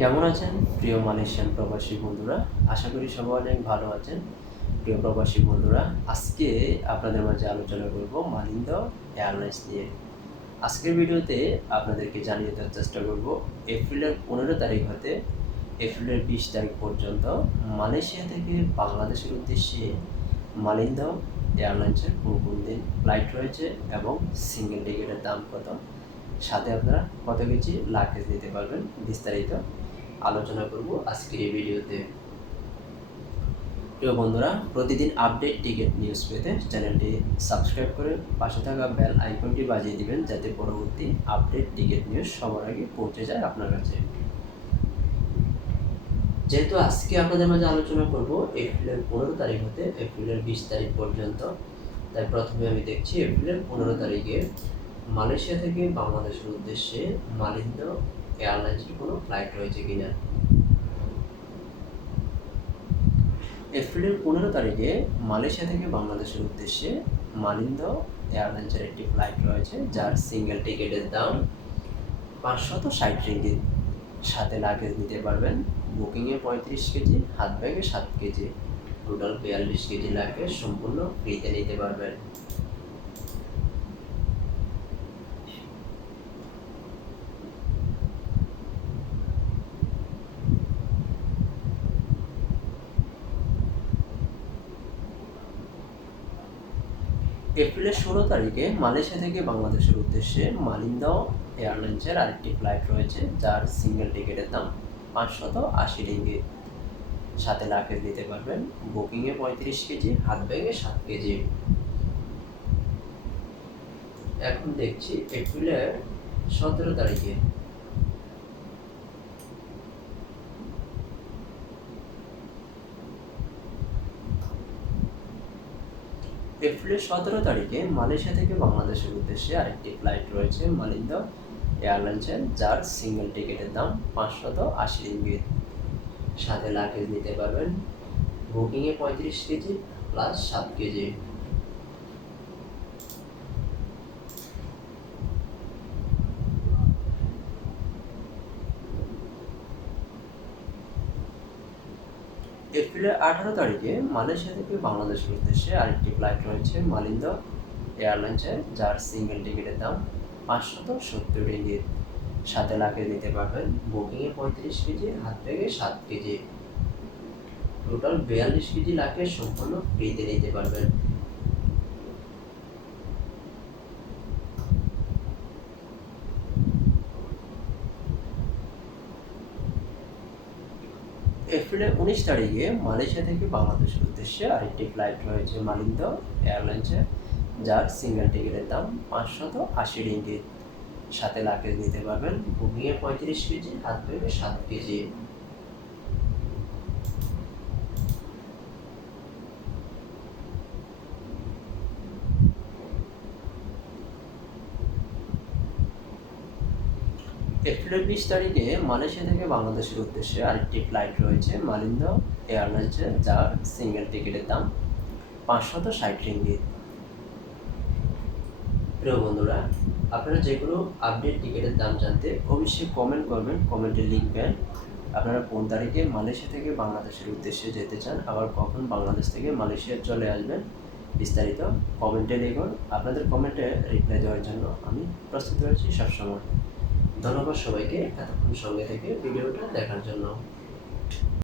কেমন আছেন? প্রিয় মালয়েশিয়ান প্রবাসী বন্ধুরা, আশা করি সবাই অনেক ভালো আছেন। প্রিয় প্রবাসী বন্ধুরা, আজকে আপনাদের মাঝে আলোচনা করব মালিন্দ এয়ারলাইন্স নিয়ে। আজকের ভিডিওতে আপনাদেরকে জানিয়ে দেওয়ার চেষ্টা করব, এপ্রিলের পনেরো তারিখ হতে, এপ্রিলের বিশ তারিখ পর্যন্ত মালয়েশিয়া থেকে বাংলাদেশের উদ্দেশ্যে মালিন্দ এয়ারলাইন্সের কোন কোন দিন ফ্লাইট রয়েছে এবং সিঙ্গেল টিকিটের দাম কত? সাথে আপনারা কত কেজি লাগেজ নিতে পারবেন বিস্তারিত আলোচনা করব আজকের এই ভিডিওতে। প্রিয় বন্ধুরা, প্রতিদিন আপডেট টিকিট নিউজ পেতে চ্যানেলটি সাবস্ক্রাইব করে পাশে থাকা বেল আইকনটি বাজিয়ে দিবেন, যাতে পরবর্তী আপডেট টিকিট নিউজ সবার আগে পৌঁছে যায় আপনার কাছে। যেহেতু আজকে আপনাদের মাঝে আলোচনা করব, এপ্রিলের পনেরো তারিখ হতে এপ্রিলের বিশ তারিখ পর্যন্ত। তাই প্রথমে আমি দেখছি এপ্রিলের পনেরো তারিখে মালয়েশিয়া থেকে বাংলাদেশের উদ্দেশ্যে মালিন্দ এয়ারলাইন্সের কোনো ফ্লাইট রয়েছে কিনা? এপ্রিলের পনেরো তারিখে মালয়েশিয়া থেকে বাংলাদেশের উদ্দেশ্যে মালিন্দ এয়ারলাইন্সের একটি ফ্লাইট রয়েছে, যার সিঙ্গেল টিকিটের দাম পাঁচশত ষাট রিঙ্গিত। সাথে লাগেজ নিতে পারবেন বুকিংয়ে পঁয়ত্রিশ কেজি হাত ব্যাগে সাত কেজি টোটাল বিয়াল্লিশ কেজি লাগেজ সম্পূর্ণ ফ্রিতে নিতে পারবেন। এপ্রিলের ষোলো তারিখে মালয়েশিয়া থেকে বাংলাদেশের উদ্দেশ্যে মালিন্দাও এয়ারলাইন্সের আরেকটি ফ্লাইট রয়েছে, যার সিঙ্গেল টিকিটের দাম পাঁচশত আশি রিঙ্গিত সাথে লাগেজ দিতে পারবেন বুকিংয়ে পঁয়ত্রিশ কেজি হাত ব্যাগে সাত কেজি। এখন দেখছি এপ্রিলের সতেরো তারিখে এপ্রিলের সতেরো তারিখে মালয়েশিয়া থেকে বাংলাদেশের উদ্দেশ্যে আরেকটি ফ্লাইট রয়েছে মালিন্দ এয়ারলাইন্সের, যার সিঙ্গেল টিকিটের দাম পাঁচশত আশি রিঙ্গিত সাথে লাগেজ নিতে পারবেন। বুকিংয়ে পঁয়ত্রিশ কেজি প্লাস সাত কেজি। এপ্রিলের আঠারো তারিখে মালয়েশিয়া থেকে বাংলাদেশের উদ্দেশ্যে আরেকটি ফ্লাইট রয়েছে মালিন্দ এয়ারলাইন্সে, যার সিঙ্গেল টিকিটের দাম পাঁচশত সত্তর রিঙ্গিত। সাথে লাখে নিতে পারবেন বুকিংয়ে পঁয়ত্রিশ কেজি, হাত থেকে সাত কেজি। টোটাল বিয়াল্লিশ কেজি লাখে সম্পূর্ণ ফ্রিতে নিতে পারবেন। এপ্রিলের উনিশ তারিখে মালয়েশিয়া থেকে বাংলাদেশের উদ্দেশ্যে আরেকটি ফ্লাইট রয়েছে মালিন্দ এয়ারলাইন্সে, যার সিঙ্গেল টিকিটের দাম পাঁচশত আশি রিঙ্গিত। সাথে লাগেজ নিতে পারবেন বুকিংয়ে পঁয়ত্রিশ কেজি, হাত পেয়ে সাত কেজি। এপ্রিলের বিশ তারিখে মালয়েশিয়া থেকে বাংলাদেশের উদ্দেশ্যে আরেকটি ফ্লাইট রয়েছে, মালিন্দ এয়ারলাইন্সের যার সিঙ্গেল টিকিটের দাম পাঁচশত ষাট রিঙ্গিত প্রিয় বন্ধুরা, আপনারা যে কোনো আপডেট টিকিটের দাম জানতে অবশ্যই কমেন্ট করবেন কমেন্টে লিখবেন আপনারা কোন তারিখে মালয়েশিয়া থেকে বাংলাদেশের উদ্দেশ্যে যেতে চান, আবার কখন বাংলাদেশ থেকে মালয়েশিয়া চলে আসবেন, বিস্তারিত কমেন্টে লিখুন। আপনাদের কমেন্টে রিপ্লাই দেওয়ার জন্য আমি প্রস্তুত রয়েছি সবসময়। ধন্যবাদ সবাইকে এতক্ষণ সঙ্গে থেকে ভিডিওটা দেখার জন্য।